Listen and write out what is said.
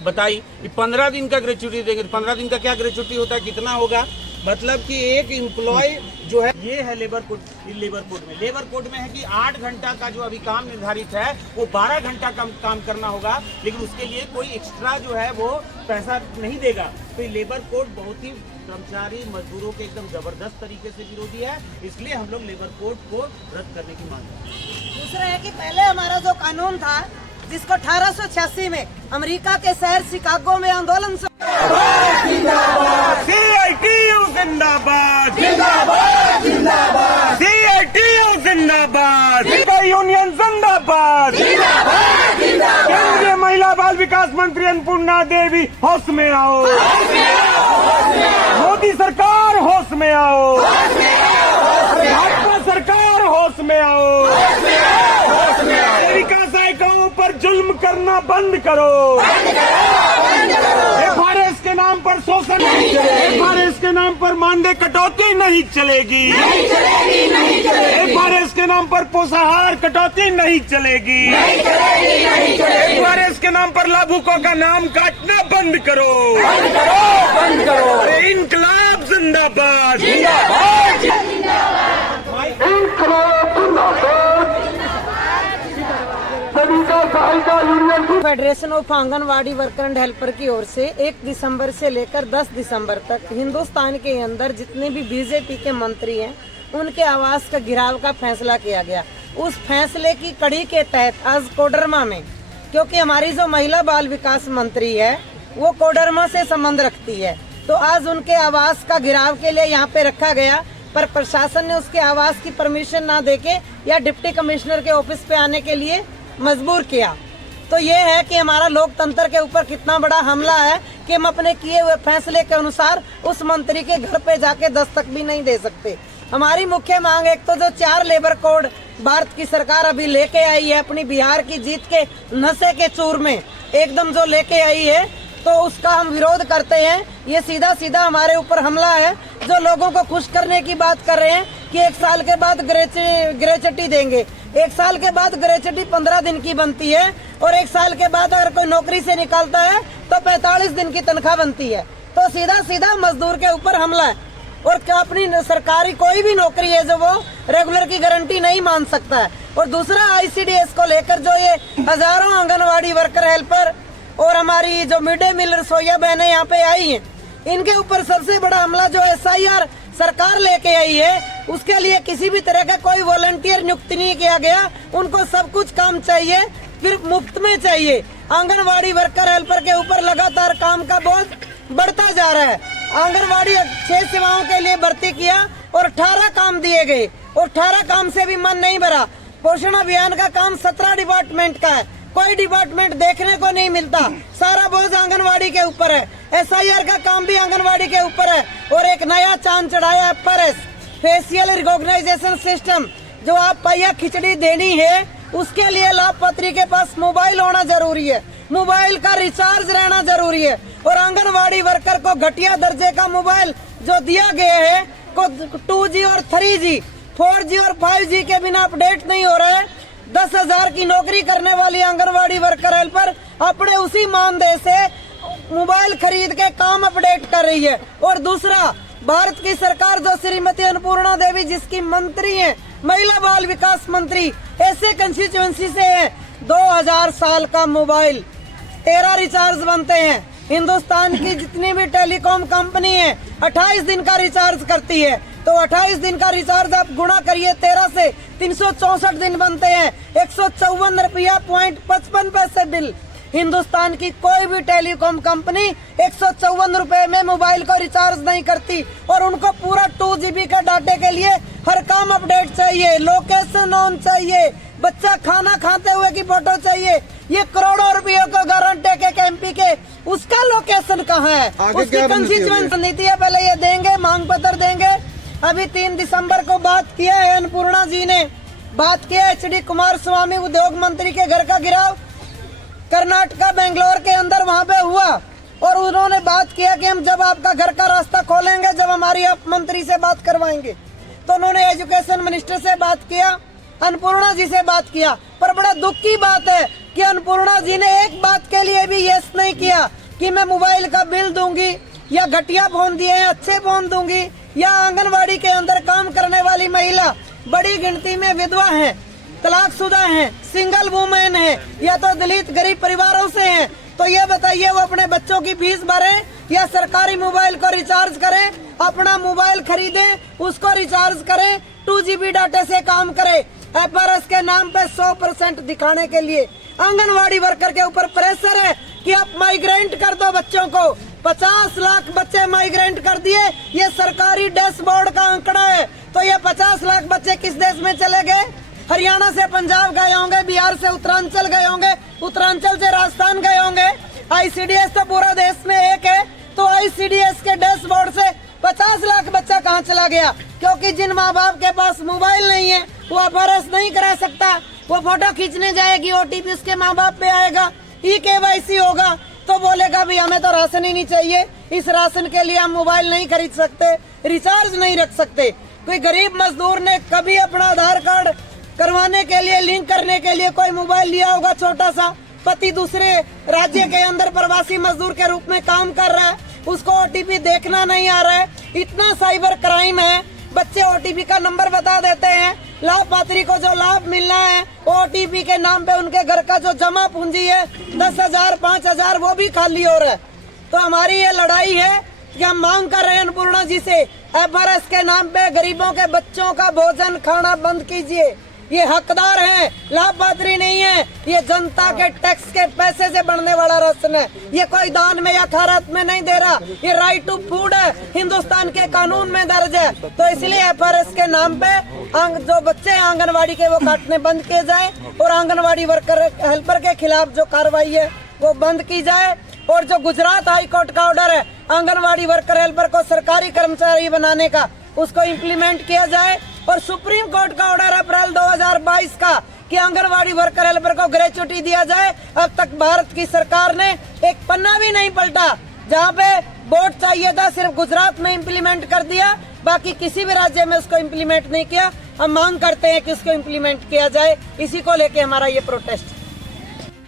बताई कि 15 दिन का ग्रेचुटी देंगे। 15 दिन का क्या ग्रेचुटी होता है, कितना होगा, मतलब कि एक एम्प्लॉय जो है, ये है लेबर कोड में। लेबर कोड में है कि 8 घंटा का जो अभी काम निर्धारित है वो 12 घंटा काम करना होगा, लेकिन उसके लिए कोई एक्स्ट्रा जो है वो पैसा नहीं देगा। तो ये लेबर कोड बहुत ही कर्मचारी मजदूरों के एकदम जबरदस्त तरीके से विरोधी है, इसलिए हम लोग लेबर कोड को रद्द करने की मांग करते हैं। दूसरा है कि पहले हमारा जो कानून था, जिसको 1886 में अमेरिका के शहर शिकागो में आंदोलन से CITU जिंदाबाद, जिंदाबाद, जिंदाबाद, CITU जिंदाबाद, यूनियन जिंदाबाद, जिंदाबाद, जिंदाबाद। केंद्रीय महिला बाल विकास मंत्री अन्नपूर्णा देवी होश में आओ, मोदी सरकार होश में आओ, भाजपा सरकार होश में आओ, सेविका सहायिकाओं पर जुल्म करना बंद करो, FRS के नाम पर शोषण नहीं चलेगी, FRS के नाम पर मानदेय कटौती नहीं चलेगी, FRS के नाम पर पोषाहार कटौती नहीं चलेगी, FRS के नाम पर लाभुकों का नाम काटना बंद करो, बंद करो। इनकलाब जिंदाबाद, जिंदाबाद, federation of anganwadi worker and helper की ओर से 1 दिसंबर से लेकर 10 दिसंबर तक हिंदुस्तान के अंदर जितने भी बीजेपी के मंत्री हैं उनके आवास का गिराव का फैसला किया गया। उस फैसले की कड़ी के तहत आज कोडरमा में, क्योंकि हमारी जो महिला बाल विकास मंत्री है वो कोडरमा से संबंध रखती है, तो आज उनके आवास का गिराव के लिए यहाँ पे रखा गया, पर प्रशासन ने उसके आवास की परमिशन ना देके या डिप्टी कमिश्नर के ऑफिस पे आने के लिए मजबूर किया। तो ये है कि हमारा लोकतंत्र के ऊपर कितना बड़ा हमला है कि हम अपने किए हुए फैसले के अनुसार उस मंत्री के घर पे जाके दस्तक भी नहीं दे सकते। हमारी मुख्य मांग, एक तो जो 4 लेबर कोड भारत की सरकार अभी लेके आई है अपनी बिहार की जीत के नशे के चूर में एकदम जो लेके आई है, तो उसका हम विरोध करते हैं। ये सीधा सीधा हमारे ऊपर हमला है। जो लोगों को खुश करने की बात कर रहे हैं कि 1 साल के बाद ग्रेचुटी देंगे, 1 साल के बाद ग्रेचुटी 15 दिन की बनती है, और 1 साल के बाद अगर कोई नौकरी से निकालता है तो 45 दिन की तनख्वाह बनती है। तो सीधा सीधा मजदूर के ऊपर हमला है। और क्या अपनी सरकारी कोई भी नौकरी है जो वो रेगुलर की गारंटी नहीं मान सकता है। और दूसरा ICDS को लेकर जो ये हजारों आंगनवाड़ी वर्कर हेल्पर और हमारी जो मिड डे मील रसोइया बहनें यहाँ पे आई हैं, इनके ऊपर सबसे बड़ा हमला जो SIR सरकार लेके आई है, उसके लिए किसी भी तरह का कोई वॉलंटियर नियुक्त नहीं किया गया। उनको सब कुछ काम चाहिए, फिर मुफ्त में चाहिए। आंगनवाड़ी वर्कर हेल्पर के ऊपर लगातार काम का बोझ बढ़ता जा रहा है। आंगनवाड़ी 6 सेवाओं के लिए भर्ती किया और 18 काम दिए गए, और 18 काम से भी मन नहीं भरा। पोषण अभियान का काम 17 डिपार्टमेंट का है, कोई डिपार्टमेंट देखने को नहीं मिलता, सारा बोझ आंगनवाड़ी के ऊपर है। SIR का काम भी आंगनवाड़ी के ऊपर है। और एक नया चांद चढ़ाया FRS, फेशियल रिकॉग्नाइजेशन सिस्टम, जो आप पहिया खिचड़ी देनी है उसके लिए लाभपात्री के पास मोबाइल होना जरूरी है, मोबाइल का रिचार्ज रहना जरूरी है। और आंगनवाड़ी वर्कर को घटिया दर्जे का मोबाइल जो दिया गया है, को 2G और 3G, 4G और 5G के बिना अपडेट नहीं हो रहा है। 10,000 की नौकरी करने वाली आंगनवाड़ी वर्कर हेल्पर अपने उसी मानदेय से मोबाइल खरीद के काम अपडेट कर रही है। और दूसरा, भारत की सरकार जो श्रीमती अन्नपूर्णा देवी जिसकी मंत्री है, महिला बाल विकास मंत्री, ऐसे कंस्टिट्यूएंसी से है, 2000 साल का मोबाइल 13 रिचार्ज बनते हैं। हिंदुस्तान की जितनी भी टेलीकॉम कंपनी है 28 दिन का रिचार्ज करती है, तो 28 दिन का रिचार्ज आप गुणा करिए 13 से, 364 दिन बनते हैं, 154 रुपया .55 बिल। हिंदुस्तान की कोई भी टेलीकॉम कंपनी 154 रुपए में मोबाइल को रिचार्ज नहीं करती, और उनको पूरा 2 GB का डाटे के लिए हर काम अपडेट चाहिए, लोकेशन ऑन चाहिए, बच्चा खाना खाते हुए की फोटो चाहिए। ये करोड़ों रुपयों को गारंटी के MP के, उसका लोकेशन कहाँ है, उसकी कंस्टिट्यूएंसी नीति है, पहले ये देंगे, मांग पत्र देंगे। अभी 3 दिसंबर को बात किया है अन्नपूर्णा जी ने, बात किया HD कुमारस्वामी उद्योग मंत्री के घर का गिराव कर्नाटका बेंगलोर के अंदर वहाँ पे हुआ, और उन्होंने बात किया कि हम जब आपका घर का रास्ता खोलेंगे, जब हमारी आप मंत्री से बात करवाएंगे। तो उन्होंने एजुकेशन मिनिस्टर से बात किया, अन्नपूर्णा जी से बात किया। पर बड़ा दुख की बात है, कि अन्नपूर्णा जी ने एक बात के लिए भी यस नहीं किया कि मैं मोबाइल का बिल दूंगी या घटिया फोन दिए हैं अच्छे फोन दूंगी, या आंगनवाड़ी के अंदर काम करने वाली महिला बड़ी गिनती में विधवा हैं, तलाकशुदा हैं, सिंगल वुमेन है, या तो दलित गरीब परिवारों से हैं, तो ये बताइए वो अपने बच्चों की फीस भरे या सरकारी मोबाइल को रिचार्ज करें, अपना मोबाइल खरीदे उसको रिचार्ज करें, 2 GB डाटा से काम करे। FRS के नाम पे 100% दिखाने के लिए आंगनवाड़ी वर्कर के ऊपर प्रेशर है कि आप माइग्रेंट कर दो बच्चों को। 50 लाख बच्चे माइग्रेंट कर दिए, ये सरकारी डैशबोर्ड का आंकड़ा है। तो ये 50 लाख बच्चे किस देश में चले गए? हरियाणा से पंजाब गए होंगे, बिहार से उत्तरांचल गए होंगे, उत्तरांचल से राजस्थान गए होंगे। ICDS तो पूरा देश में एक है, तो ICDS के डैशबोर्ड से 50 लाख बच्चा कहाँ चला गया? क्योंकि जिन माँ बाप के पास मोबाइल नहीं है वो FRS नहीं करा सकता। वो फोटो खींचने जाएगी, OTP उसके माँ बाप पे आएगा, eKYC होगा, तो बोलेगा भी हमें तो राशन ही नहीं चाहिए, इस राशन के लिए हम मोबाइल नहीं खरीद सकते, रिचार्ज नहीं रख सकते। कोई गरीब मजदूर ने कभी अपना आधार कार्ड करवाने के लिए, लिंक करने के लिए कोई मोबाइल लिया होगा छोटा सा? पति दूसरे राज्य के अंदर प्रवासी मजदूर के रूप में काम कर रहा है, उसको OTP देखना नहीं आ रहा है। इतना साइबर क्राइम है, बच्चे OTP का नंबर बता देते हैं, लाभपात्री को जो लाभ मिलना है OTP के नाम पे उनके घर का जो जमा पूंजी है 10,000 5,000 वो भी खाली हो रहा है। तो हमारी ये लड़ाई है कि हम मांग कर रहे हैं अन्नपूर्णा जी से, FRS के नाम पे गरीबों के बच्चों का भोजन खाना बंद कीजिए। ये हकदार हैं, लाभपात्री नहीं है, ये जनता के टैक्स के पैसे से बढ़ने वाला राशन है, ये कोई दान में या खैरात में नहीं दे रहा, ये राइट टू फूड है, हिंदुस्तान के कानून में दर्ज है। तो इसलिए FRS के नाम पे जो बच्चे आंगनवाड़ी के वो काटने बंद किए जाए और आंगनवाड़ी वर्कर हेल्पर के खिलाफ जो कार्रवाई है वो बंद की जाए। और जो गुजरात हाई कोर्ट का ऑर्डर है आंगनवाड़ी वर्कर हेल्पर को सरकारी कर्मचारी बनाने का, उसको इम्प्लीमेंट किया जाए। और सुप्रीम कोर्ट का ऑर्डर अप्रैल 2022 का कि आंगनवाड़ी वर्कर हेल्पर को ग्रेच्युटी दिया जाए। अब तक भारत की सरकार ने एक पन्ना भी नहीं पलटा। जहाँ पे बोर्ड चाहिए था सिर्फ गुजरात में इम्प्लीमेंट कर दिया, बाकी किसी भी राज्य में उसको इम्प्लीमेंट नहीं किया। हम मांग करते हैं कि उसको इम्प्लीमेंट किया जाए, इसी को लेके हमारा ये प्रोटेस्ट।